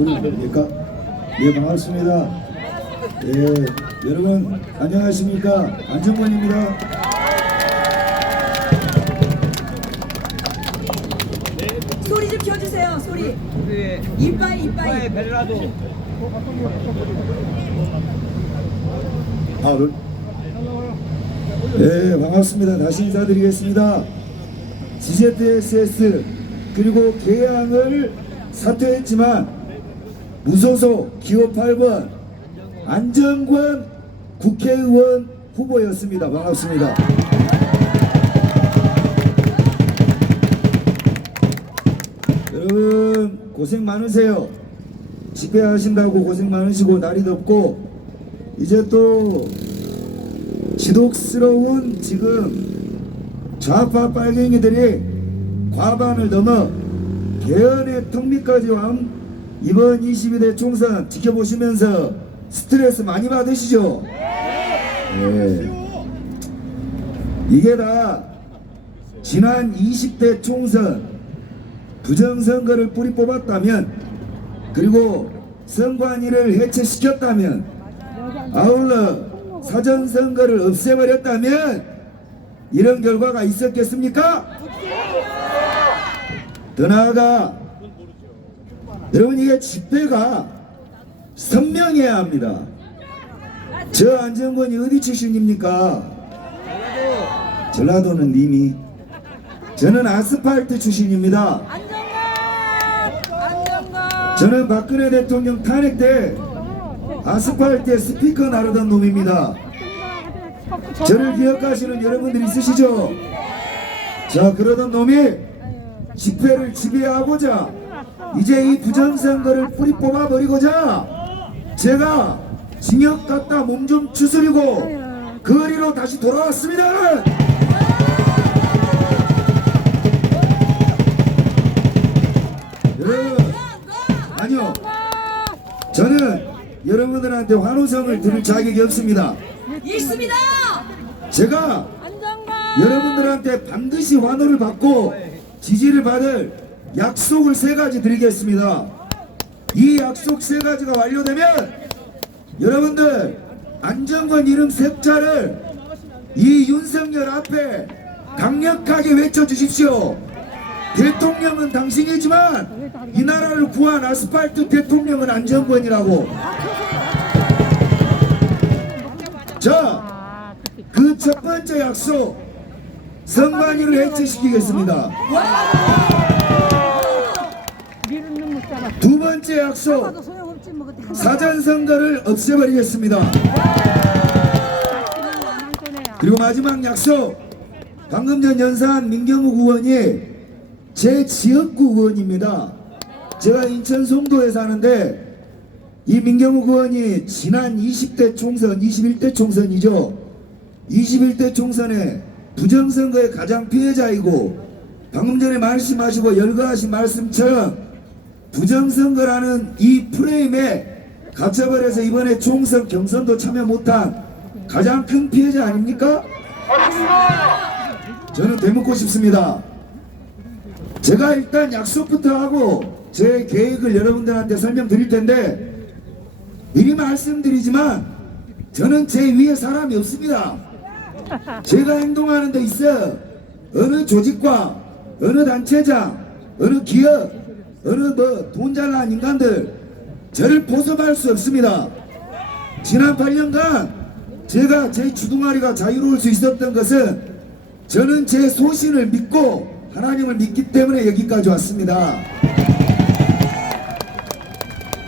보는 겁니까? 예, 반갑습니다. 예, 여러분 안녕하십니까? 안정권입니다. 소리 좀 켜주세요. 소리. 이빠이 이빠이. 벨라도. 네, 반갑습니다. 다시 인사드리겠습니다. GZSS 그리고 개항을 사퇴했지만 무소속 기호 8번 안정권 국회의원 후보였습니다. 반갑습니다. 여러분 고생 많으세요. 집회하신다고 고생 많으시고 날이 덥고 이제 또 지독스러운 지금 좌파 빨갱이들이 과반을 넘어 개헌의 턱밑까지 왕 이번 22대 총선 지켜보시면서 스트레스 많이 받으시죠? 네. 이게 다 지난 20대 총선 부정선거를 뿌리 뽑았다면 그리고 선관위를 해체시켰다면 아울러 사전선거를 없애버렸다면 이런 결과가 있었겠습니까? 더 나아가 여러분 이게 집회가 선명해야 합니다. 저 안정권이 어디 출신입니까? 전라도는 님이 저는 아스팔트 출신입니다. 저는 박근혜 대통령 탄핵 때 아스팔트에 스피커 나르던 놈입니다. 저를 기억하시는 여러분들 있으시죠? 자, 그러던 놈이 집회를 지배하고자 이제 이 부정선거를 뿌리 뽑아버리고자 제가 징역 갔다 몸 좀 추스리고 거리로 다시 돌아왔습니다. 아니요, 저는 여러분들한테 환호성을 들을 자격이 없습니다. 있습니다. 제가 여러분들한테 반드시 환호를 받고 지지를 받을 약속을 3가지 드리겠습니다. 이 약속 3가지가 완료되면 여러분들 안정권 이름 색자를 이 윤석열 앞에 강력하게 외쳐주십시오. 대통령은 당신이지만 이 나라를 구한 아스팔트 대통령은 안정권이라고. 자, 그 첫 번째 약속 선관위를 해체시키겠습니다. 두 번째 약속 사전선거를 없애버리겠습니다. 그리고 마지막 약속 방금 전 연사한 민경욱 의원이 제 지역구 의원입니다. 제가 인천 송도에 사는데 이 민경욱 의원이 지난 20대 총선 21대 총선이죠. 21대 총선에 부정선거의 가장 피해자이고 방금 전에 말씀하시고 열거하신 말씀처럼 부정선거라는 이 프레임에 갇혀버려서 이번에 총선 경선도 참여 못한 가장 큰 피해자 아닙니까? 저는 되묻고 싶습니다. 제가 일단 약속부터 하고 제 계획을 여러분들한테 설명드릴 텐데 미리 말씀드리지만 저는 제 위에 사람이 없습니다. 제가 행동하는 데 있어 어느 조직과 어느 단체장 어느 기업 어느 돈 잘난 인간들 저를 보섭할 수 없습니다. 지난 8년간 제가 제 주둥아리가 자유로울 수 있었던 것은 저는 제 소신을 믿고 하나님을 믿기 때문에 여기까지 왔습니다.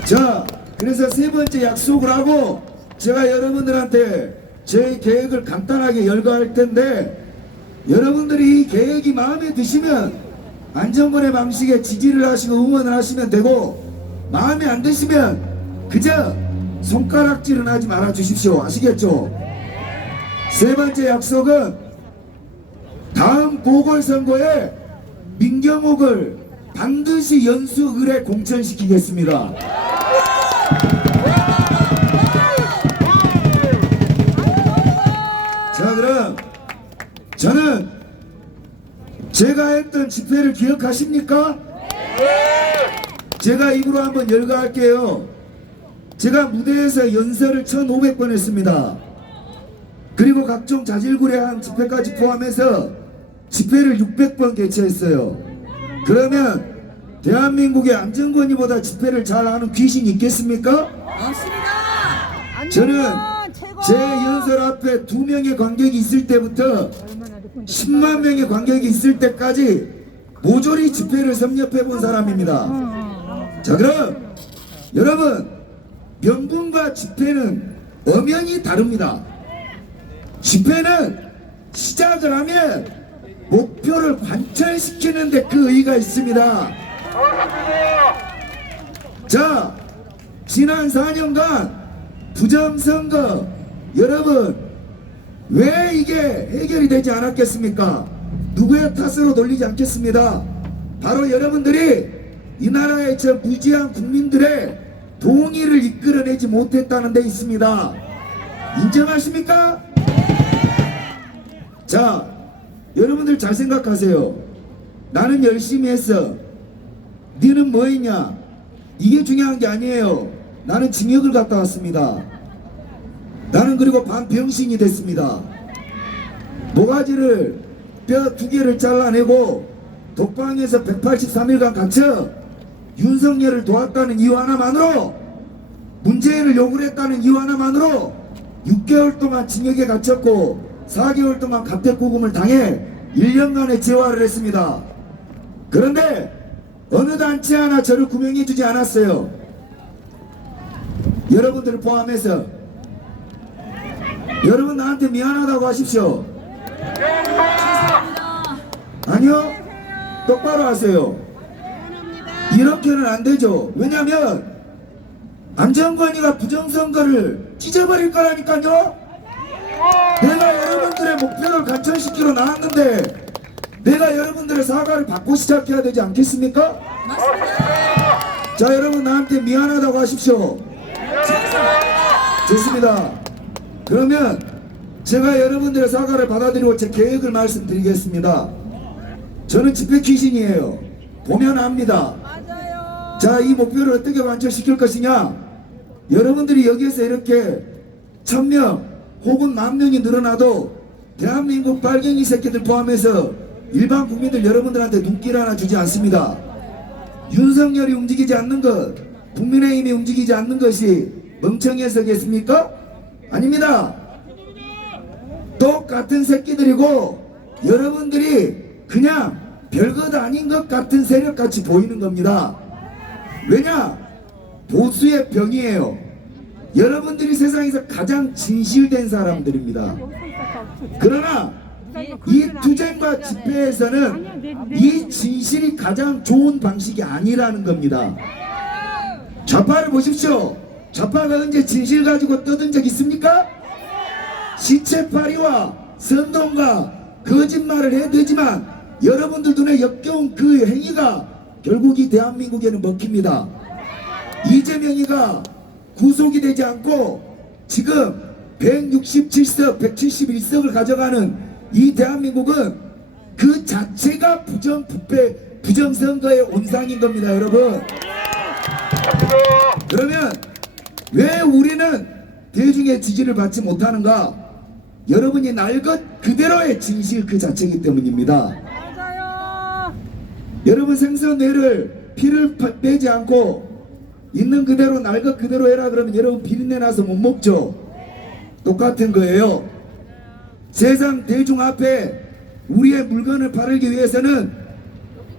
자, 그래서 3번째 약속을 하고 제가 여러분들한테 제 계획을 간단하게 열거할 텐데 여러분들이 이 계획이 마음에 드시면 안정권의 방식에 지지를 하시고 응원을 하시면 되고 마음에 안 드시면 그저 손가락질은 하지 말아 주십시오. 아시겠죠? 3번째 약속은 다음 보궐선거에 민경욱을 반드시 연수 의뢰 공천시키겠습니다. 자, 그럼 저는 제가 했던 집회를 기억하십니까? 제가 입으로 한번 열거할게요. 제가 무대에서 연설을 1500번 했습니다. 그리고 각종 자질구레한 집회까지 포함해서 집회를 600번 개최했어요. 그러면 대한민국의 안정권이보다 집회를 잘하는 귀신이 있겠습니까? 없습니다. 저는 제 연설 앞에 2명의 관객이 있을 때부터 10만 명의 관객이 있을 때까지 모조리 집회를 섭렵해 본 사람입니다. 자, 그럼 여러분, 명분과 집회는 엄연히 다릅니다. 집회는 시작을 하면 목표를 관철시키는데 그 의의가 있습니다. 자, 지난 4년간 부정선거, 여러분 왜 이게 해결이 되지 않았겠습니까? 누구의 탓으로 돌리지 않겠습니다. 바로 여러분들이 이 나라의 저 무지한 국민들의 동의를 이끌어내지 못했다는 데 있습니다. 인정하십니까? 자, 여러분들 잘 생각하세요. 나는 열심히 했어. 너는 뭐 했냐? 이게 중요한 게 아니에요. 나는 징역을 갔다 왔습니다. 나는 그리고 반병신이 됐습니다. 모가지를 뼈 2개를 잘라내고 독방에서 183일간 갇혀 윤석열을 도왔다는 이유 하나만으로, 문재인을 욕을 했다는 이유 하나만으로 6개월 동안 징역에 갇혔고 4개월 동안 갑대구금을 당해 1년간의 재활을 했습니다. 그런데 어느 단체 하나 저를 구명해 주지 않았어요. 여러분들을 포함해서. 여러분 나한테 미안하다고 하십시오. 아니요, 똑바로 하세요. 이렇게는 안 되죠. 왜냐면 안정권이가 부정선거를 찢어버릴 거라니까요. 내가 여러분들의 목표를 관철시키러 나왔는데 내가 여러분들의 사과를 받고 시작해야 되지 않겠습니까? 맞습니다. 자, 여러분 나한테 미안하다고 하십시오. 좋습니다. 그러면 제가 여러분들의 사과를 받아들이고 제 계획을 말씀드리겠습니다. 저는 집회 귀신이에요. 보면 압니다. 맞아요. 자, 이 목표를 어떻게 완철시킬 것이냐? 여러분들이 여기에서 이렇게 1000명 혹은 10,000명이 늘어나도 대한민국 빨갱이 새끼들 포함해서 일반 국민들 여러분들한테 눈길 하나 주지 않습니다. 윤석열이 움직이지 않는 것, 국민의힘이 움직이지 않는 것이 멍청해서겠습니까? 아닙니다. 똑같은 새끼들이고 여러분들이 그냥 별것 아닌 것 같은 세력같이 보이는 겁니다. 왜냐? 보수의 병이에요. 여러분들이 세상에서 가장 진실된 사람들입니다. 그러나 이 투쟁과 집회에서는 이 진실이 가장 좋은 방식이 아니라는 겁니다. 좌파를 보십시오. 좌파가 언제 진실 가지고 떠든 적 있습니까? 시체파리와 선동과 거짓말을 해대지만 여러분들 눈에 역겨운 그 행위가 결국 이 대한민국에는 먹힙니다. 이재명이가 구속이 되지 않고 지금 167석, 171석을 가져가는 이 대한민국은 그 자체가 부정부패, 부정선거의 온상인 겁니다, 여러분. 그러면 왜 우리는 대중의 지지를 받지 못하는가? 여러분이 날 것 그대로의 진실 그 자체이기 때문입니다. 맞아요. 여러분 생선회를 피를 빼지 않고 있는 그대로 날 것 그대로 해라 그러면 여러분 비린내 나서 못 먹죠. 똑같은 거예요. 세상 대중 앞에 우리의 물건을 바르기 위해서는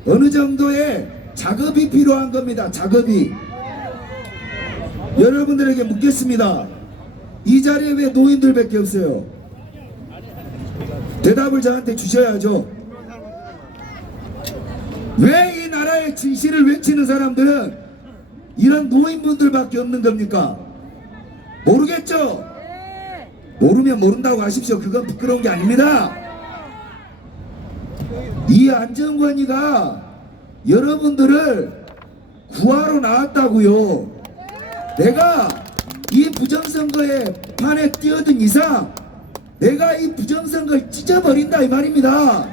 어느 정도의 작업이 필요한 겁니다. 작업이. 여러분들에게 묻겠습니다. 이 자리에 왜 노인들밖에 없어요? 대답을 저한테 주셔야죠. 왜 이 나라의 진실을 외치는 사람들은 이런 노인분들밖에 없는 겁니까? 모르겠죠? 모르면 모른다고 하십시오. 그건 부끄러운 게 아닙니다. 이 안정권이가 여러분들을 구하러 나왔다고요. 내가 이 부정선거에 판에 뛰어든 이상 내가 이 부정선거를 찢어버린다 이 말입니다.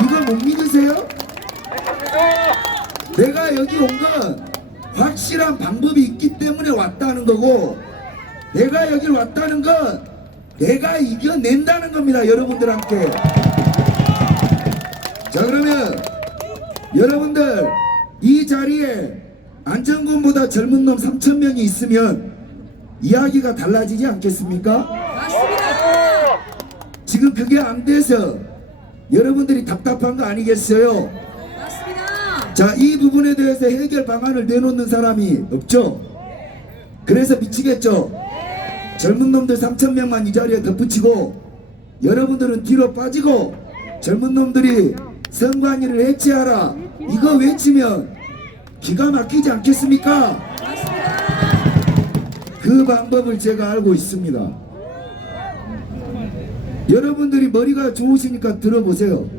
이거 못 믿으세요? 내가 여기 온 건 확실한 방법이 있기 때문에 왔다는 거고, 내가 여기 왔다는 건 내가 이겨낸다는 겁니다. 여러분들 함께. 자, 그러면 여러분들 이 자리에 안정권보다 젊은 놈 3,000명이 있으면 이야기가 달라지지 않겠습니까? 맞습니다. 지금 그게 안 돼서 여러분들이 답답한 거 아니겠어요? 맞습니다. 자, 이 부분에 대해서 해결 방안을 내놓는 사람이 없죠? 그래서 미치겠죠? 젊은 놈들 3,000명만 이 자리에 덧붙이고 여러분들은 뒤로 빠지고 젊은 놈들이 선관위를 해체하라 이거 외치면 기가 막히지 않겠습니까? 맞습니다. 그 방법을 제가 알고 있습니다. 여러분들이 머리가 좋으시니까 들어보세요.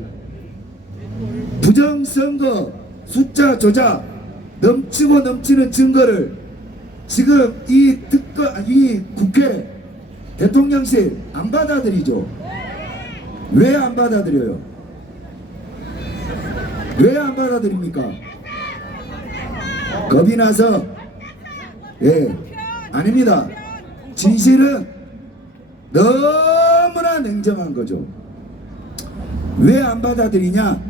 부정선거 숫자 조작 넘치고 넘치는 증거를 지금 이 국회 대통령실 안 받아들이죠. 왜 안 받아들여요? 왜 안 받아들입니까? 겁이 나서. 예, 아닙니다. 진실은 너무나 냉정한 거죠. 왜 안 받아들이냐?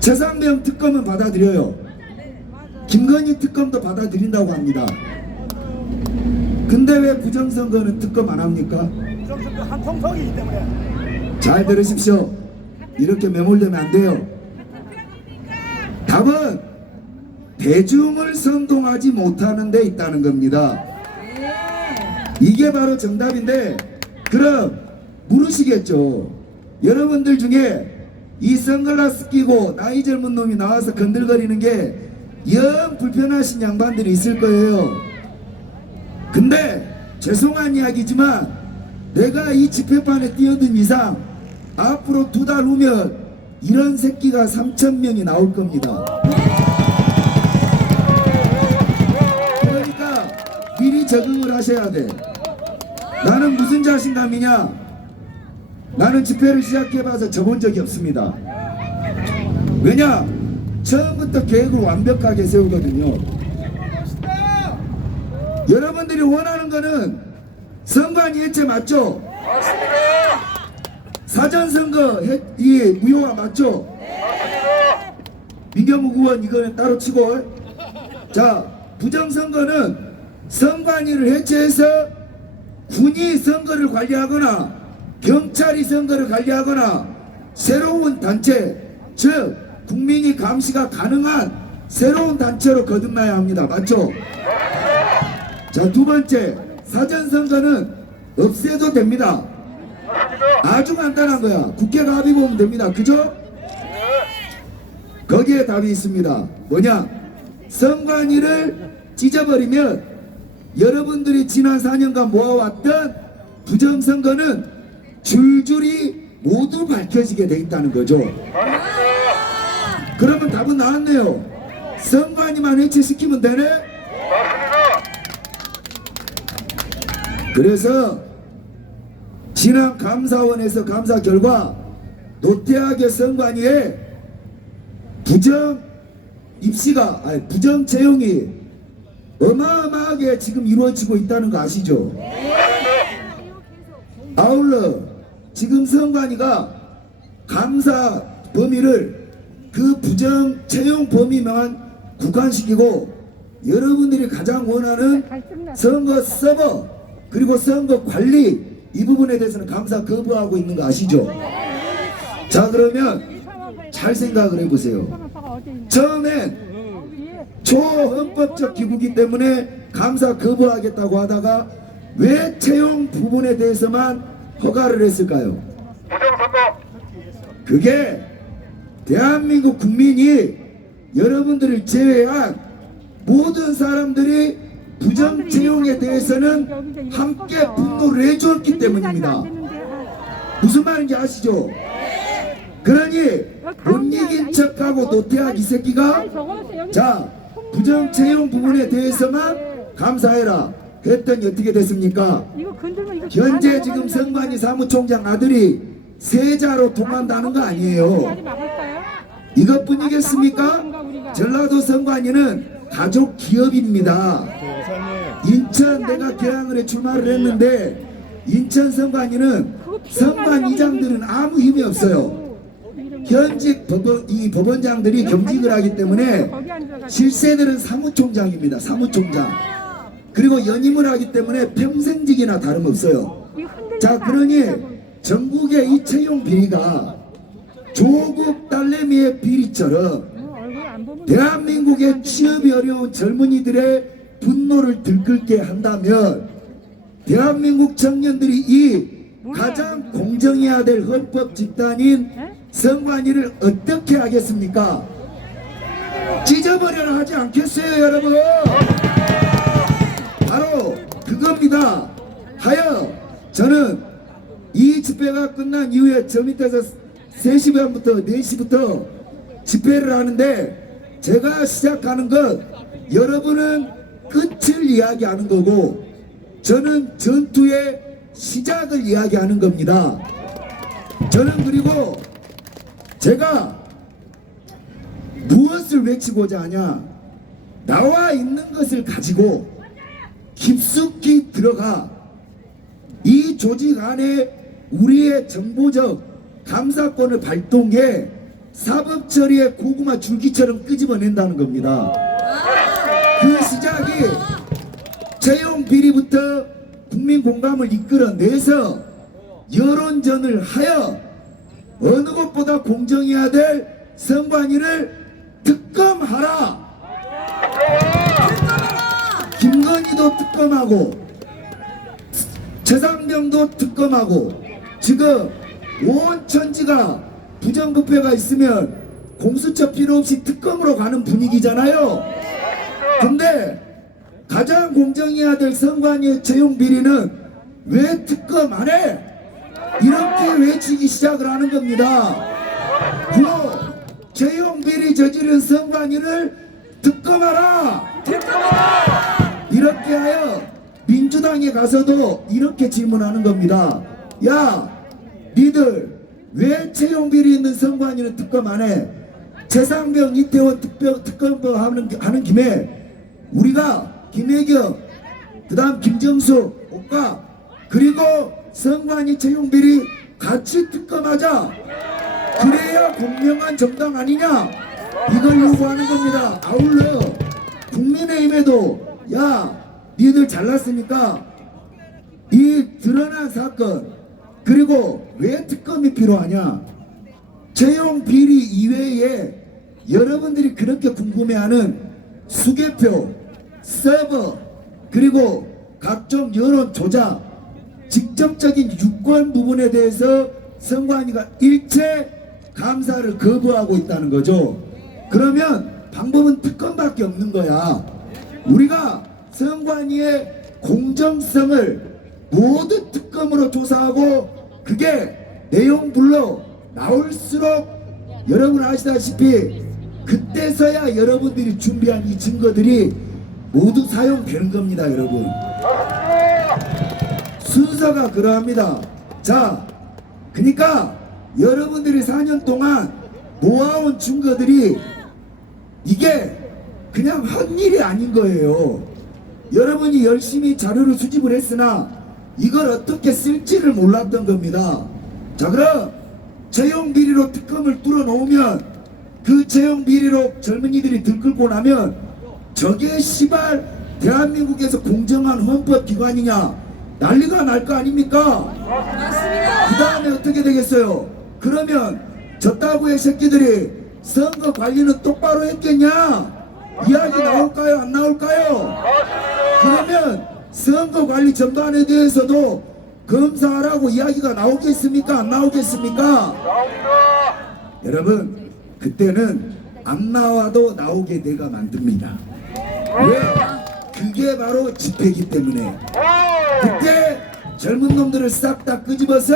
최상병 특검은 받아들여요. 김건희 특검도 받아들인다고 합니다. 근데 왜 부정선거는 특검 안 합니까? 부정선거 한 통속이기 때문에. 잘 들으십시오. 이렇게 매몰되면 안 돼요. 답은 대중을 선동하지 못하는 데 있다는 겁니다. 이게 바로 정답인데, 그럼 물으시겠죠. 여러분들 중에 이 선글라스 끼고 나이 젊은 놈이 나와서 건들거리는 게 영 불편하신 양반들이 있을 거예요. 근데 죄송한 이야기지만 내가 이 집회판에 뛰어든 이상 앞으로 2달 후면 이런 새끼가 3,000명이 나올 겁니다. 그러니까 미리 적응을 하셔야 돼. 나는 무슨 자신감이냐? 나는 집회를 시작해봐서 져본 적이 없습니다. 왜냐? 처음부터 계획을 완벽하게 세우거든요. 여러분들이 원하는 거는 선관위 해체 맞죠? 사전선거 이 무효화 맞죠? 민경욱 의원 이거는 따로 치고. 자, 부정선거는 선관위를 해체해서 군이 선거를 관리하거나 경찰이 선거를 관리하거나 새로운 단체, 즉 국민이 감시가 가능한 새로운 단체로 거듭나야 합니다. 맞죠? 자, 2번째, 사전선거는 없애도 됩니다. 아주 간단한 거야. 국회가 합의 보면 됩니다. 그죠? 거기에 답이 있습니다. 뭐냐? 선관위를 찢어버리면 여러분들이 지난 4년간 모아왔던 부정선거는 줄줄이 모두 밝혀지게 돼 있다는 거죠. 그러면 답은 나왔네요. 선관위만 해체시키면 되네? 그래서 지난 감사원에서 감사 결과 노태하게 선관위에 부정 입시가 부정 채용이 어마어마하게 지금 이루어지고 있다는 거 아시죠? 아울러 지금 선관위가 감사 범위를 그 부정 채용 범위만 국한시키고 여러분들이 가장 원하는 선거 서버 그리고 선거 관리 이 부분에 대해서는 감사 거부하고 있는 거 아시죠? 자, 그러면 잘 생각을 해보세요. 처음엔 초헌법적 기구이기 때문에 감사 거부하겠다고 하다가 왜 채용 부분에 대해서만 허가를 했을까요? 그게 대한민국 국민이 여러분들을 제외한 모든 사람들이 부정 채용에 대해서는 함께 분노를 해주었기 때문입니다. 무슨 말인지 아시죠? 그러니 못 이긴 척하고 노태학 이 새끼가 자, 부정 채용 부분에 대해서만 감사해라 했더니 어떻게 됐습니까? 현재 지금 선관위 사무총장 아들이 세자로 통한다는 거 아니에요. 이것뿐이겠습니까? 전라도 선관위는 가족 기업입니다. 인천 내가 개항을에 출마를 했는데 인천 선관위는 선관위장들은 아무 힘이 없어요. 현직 이 법원장들이 겸직을 하기 때문에 실세들은 사무총장입니다. 사무총장. 그리고 연임을 하기 때문에 평생직이나 다름없어요. 자, 그러니 전국의 이 채용 비리가 조국 딸내미의 비리처럼 대한민국의 취업이 어려운 젊은이들의 분노를 들끓게 한다면 대한민국 청년들이 이 가장 공정해야 될 헌법 집단인 선관위를 어떻게 하겠습니까? 찢어버려라 하지 않겠어요, 여러분? 바로 그겁니다. 하여 저는 이 집회가 끝난 이후에 저 밑에서 3시 반부터 4시부터 집회를 하는데 제가 시작하는 것 여러분은 끝을 이야기하는 거고 저는 전투의 시작을 이야기하는 겁니다. 저는 그리고 제가 무엇을 외치고자 하냐, 나와 있는 것을 가지고 깊숙이 들어가 이 조직 안에 우리의 정보적 감사권을 발동해 사법 처리의 고구마 줄기처럼 끄집어낸다는 겁니다. 그 시작이 채용 비리부터 국민 공감을 이끌어내서 여론전을 하여 어느 것보다 공정해야 될 선관위를 특검하라. 김건희도 특검하고 최상병도 특검하고 지금 온 천지가 부정부패가 있으면 공수처 필요 없이 특검으로 가는 분위기잖아요. 근데 가장 공정해야 될 선관위의 채용 비리는 왜 특검 안 해? 이렇게 외치기 시작을 하는 겁니다. 그 채용 비리 저지른 선관위를 특검하라. 이렇게 하여 민주당에 가서도 이렇게 질문하는 겁니다. 야, 니들 왜 채용 비리 있는 선관위는 특검 안 해? 최상병, 이태원 특검 하는 김에 우리가 김혜경, 그 다음 김정숙, 오빠, 그리고 선관위 채용 비리 같이 특검하자. 그래야 공명한 정당 아니냐? 이걸 요구하는 겁니다. 아울러 국민의힘에도 야, 니들 잘났으니까 이 드러난 사건 그리고 왜 특검이 필요하냐? 채용 비리 이외에 여러분들이 그렇게 궁금해하는 수개표, 서버 그리고 각종 여론 조작, 직접적인 유권 부분에 대해서 선관위가 일체 감사를 거부하고 있다는 거죠. 그러면 방법은 특검밖에 없는 거야. 우리가 선관위의 공정성을 모두 특검으로 조사하고 그게 내용불로 나올수록 여러분 아시다시피 그때서야 여러분들이 준비한 이 증거들이 모두 사용되는 겁니다, 여러분. 순서가 그러합니다. 자, 그러니까 여러분들이 4년 동안 모아온 증거들이 이게 그냥 헛일이 아닌 거예요. 여러분이 열심히 자료를 수집을 했으나 이걸 어떻게 쓸지를 몰랐던 겁니다. 자, 그럼 채용 비리로 특검을 뚫어놓으면 그 채용 비리로 젊은이들이 들끓고 나면 저게 시발 대한민국에서 공정한 헌법기관이냐 난리가 날 거 아닙니까? 맞습니다. 그 다음에 어떻게 되겠어요? 그러면 저 따구의 새끼들이 선거 관리는 똑바로 했겠냐? 이야기 나올까요? 안 나올까요? 그러면 선거 관리 전반에 대해서도 검사하라고 이야기가 나오겠습니까? 안 나오겠습니까? 여러분, 그때는 안 나와도 나오게 내가 만듭니다. 왜? 그게 바로 집회이기 때문에. 그때 젊은 놈들을 싹 다 끄집어서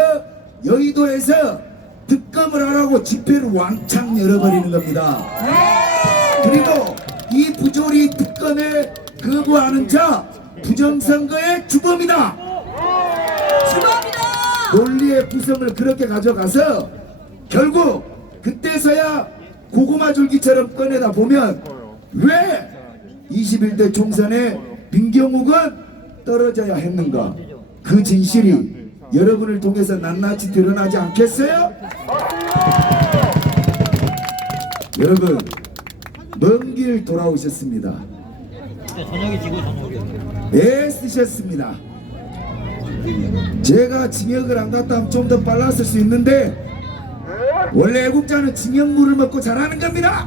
여의도에서 특검을 하라고 집회를 왕창 열어버리는 겁니다. 그리고 이 부조리 특검에 거부하는 자 부정선거의 주범이다. 주범이다. 논리의 구성을 그렇게 가져가서 결국 그때서야 고구마 줄기처럼 꺼내다 보면 왜 21대 총선에 민경욱은 떨어져야 했는가? 그 진실이 여러분을 통해서 낱낱이 드러나지 않겠어요? 여러분, 먼 길 돌아오셨습니다. 저녁이 지고 저녁이. 애쓰셨습니다. 제가 징역을 안 갔다 하면 좀 더 빨랐을 수 있는데 원래 애국자는 징역물을 먹고 자라는 겁니다.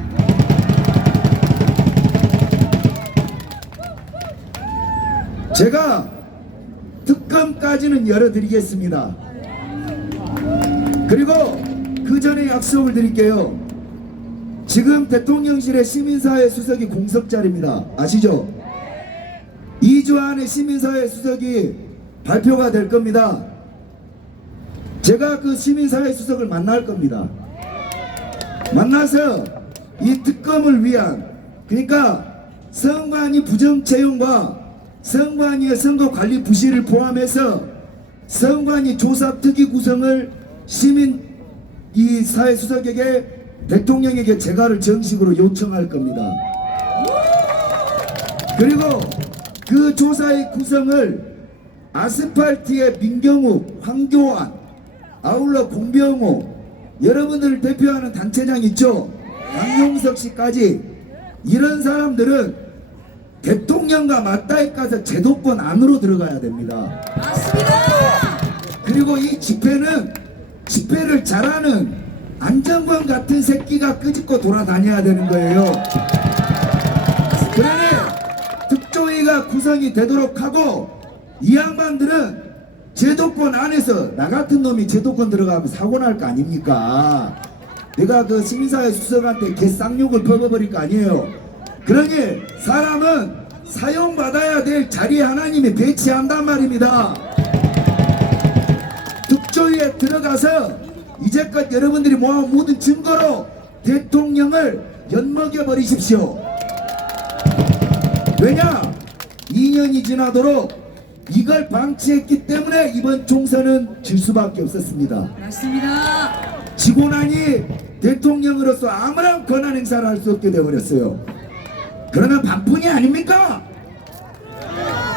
제가 특검까지는 열어드리겠습니다. 그리고 그 전에 약속을 드릴게요. 지금 대통령실의 시민사회 수석이 공석 자리입니다. 아시죠? 2주 안에 시민사회 수석이 발표가 될 겁니다. 제가 그 시민사회 수석을 만날 겁니다. 만나서 이 특검을 위한, 그러니까 선관위 부정채용과 선관위의 선거관리 부실을 포함해서 선관위 조사특위 구성을 시민 이 사회수석에게 대통령에게 제가를 정식으로 요청할 겁니다. 그리고 그 조사의 구성을 아스팔트의 민경욱, 황교안, 아울러 공병호, 여러분들을 대표하는 단체장 있죠? 강용석 씨까지 이런 사람들은 대통령과 맞닿아 가서 제도권 안으로 들어가야 됩니다. 맞습니다. 그리고 이 집회는 집회를 잘하는 안정권 같은 새끼가 끄집고 돌아다녀야 되는 거예요. 그러니 특조위가 구성이 되도록 하고 이 양반들은 제도권 안에서 나 같은 놈이 제도권 들어가면 사고 날 거 아닙니까? 내가 그 시민사회 수석한테 개 쌍욕을 퍼버버릴 거 아니에요. 그러니 사람은 사용받아야 될 자리에 하나님이 배치한단 말입니다. 특조위에 들어가서 이제껏 여러분들이 모아온 모든 증거로 대통령을 엿먹여 버리십시오. 왜냐? 2년이 지나도록 이걸 방치했기 때문에 이번 총선은 질 수밖에 없었습니다. 맞습니다. 지고 나니 대통령으로서 아무런 권한 행사를 할 수 없게 되어버렸어요. 그러면 반푼이 아닙니까?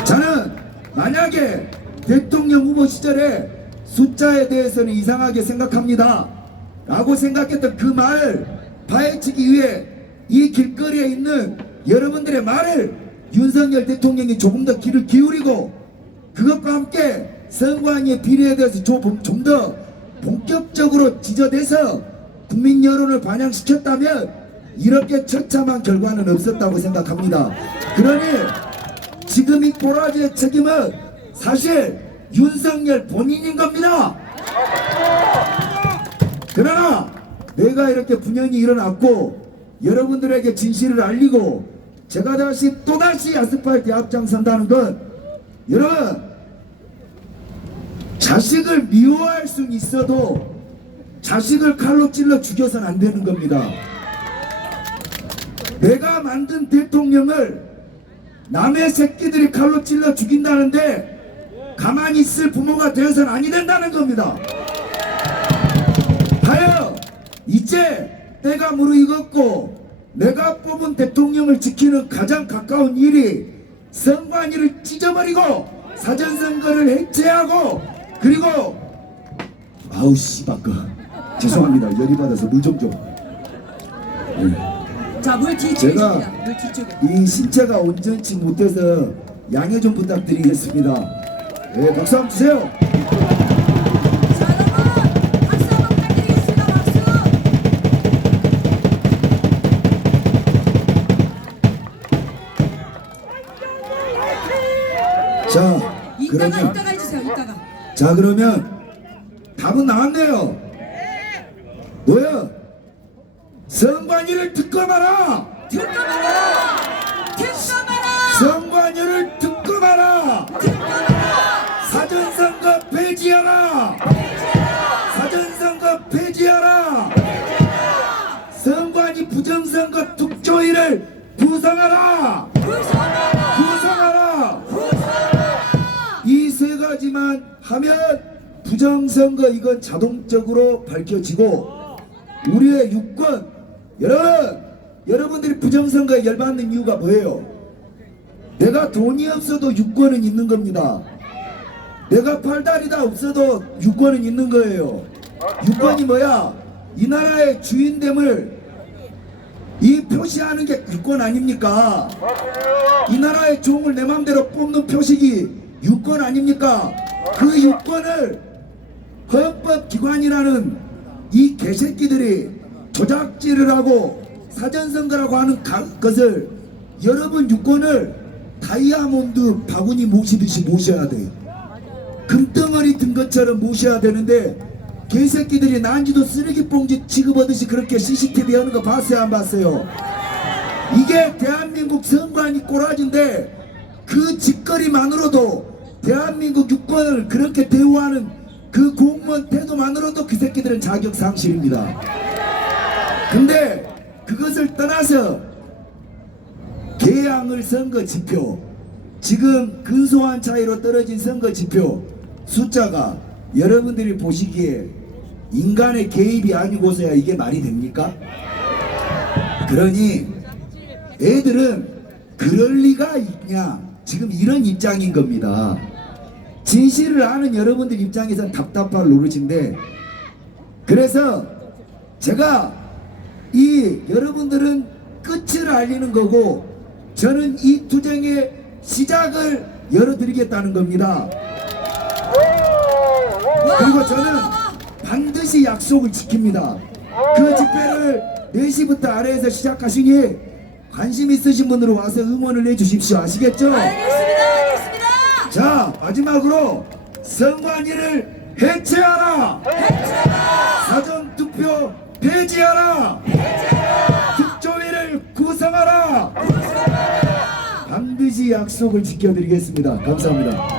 저는 만약에 대통령 후보 시절에 숫자에 대해서는 이상하게 생각합니다 라고 생각했던 그 말을 파헤치기 위해 이 길거리에 있는 여러분들의 말을 윤석열 대통령이 조금 더 귀를 기울이고 그것과 함께 선관위의 비리에 대해서 좀 더 본격적으로 지저대서 국민 여론을 반영시켰다면 이렇게 처참한 결과는 없었다고 생각합니다. 그러니 지금 이 꼬라지의 책임은 사실 윤석열 본인인 겁니다. 그러나 내가 이렇게 분연히 일어났고 여러분들에게 진실을 알리고 제가 또다시 아스팔트에 앞장선다는 건 여러분 자식을 미워할 수는 있어도 자식을 칼로 찔러 죽여서는 안 되는 겁니다. 내가 만든 대통령을 남의 새끼들이 칼로 찔러 죽인다는데 가만히 있을 부모가 되어서는 아니 된다는 겁니다. 하여 이제 때가 무르익었고 내가 뽑은 대통령을 지키는 가장 가까운 일이 선관위를 찢어버리고 사전선거를 해체하고 그리고 아우 씨발거 죄송합니다. 열이 받아서 물 좀 줘. 자, 물 제가 뒤쪽입니다. 물 뒤쪽에. 이 신체가 온전치 못해서 양해 좀 부탁드리겠습니다. 네, 박수 한번 주세요. 자, 여러분 박수 한번 부탁드리겠습니다. 박수. 자, 이따가 해주세요. 이따가. 자 그러면 답은 나왔네요. 뭐야? 선관위를 특검하라. 특검하라. 특검하라. 선관위를 특검하라. 특검하라. 사전선거 폐지하라. 사전선거 폐지하라. 선관위 부정선거 특조위를 구성하라. 구성하라. 이 세 가지만 하면 부정선거 이건 자동적으로 밝혀지고 우리의 유권 여러분들이 부정선거에 열받는 이유가 뭐예요? 내가 돈이 없어도 유권은 있는 겁니다. 내가 팔다리다 없어도 유권은 있는 거예요. 유권이 뭐야? 이 나라의 주인됨을 이 표시하는 게 유권 아닙니까? 이 나라의 종을 내 맘대로 뽑는 표식이 유권 아닙니까? 그 유권을 헌법기관이라는 이 개새끼들이 조작질을 하고 사전선거라고 하는 것을 여러분 유권을 다이아몬드 바구니 모시듯이 모셔야 돼요. 금덩어리 든 것처럼 모셔야 되는데 개새끼들이 난지도 쓰레기 봉지 취급하듯이 그렇게 CCTV 하는 거 봤어요 안 봤어요? 이게 대한민국 선관위 꼬라지인데 그 짓거리만으로도 대한민국 유권을 그렇게 대우하는 그 공무원 태도만으로도 그 새끼들은 자격 상실입니다. 근데 그것을 떠나서 개항을 선거 지표, 지금 근소한 차이로 떨어진 선거 지표 숫자가 여러분들이 보시기에 인간의 개입이 아니고서야 이게 말이 됩니까? 그러니 애들은 그럴 리가 있냐, 지금 이런 입장인 겁니다. 진실을 아는 여러분들 입장에선 답답할 노릇인데, 그래서 제가 이 여러분들은 끝을 알리는 거고 저는 이 투쟁의 시작을 열어드리겠다는 겁니다. 그리고 저는 반드시 약속을 지킵니다. 그 집회를 4시부터 아래에서 시작하시니 관심 있으신 분으로 와서 응원을 해주십시오. 아시겠죠? 알겠습니다. 자, 마지막으로 선관위를 해체하라. 사전투표 폐지하라. 특조위를 구성하라. 반드시 약속을 지켜드리겠습니다. 감사합니다.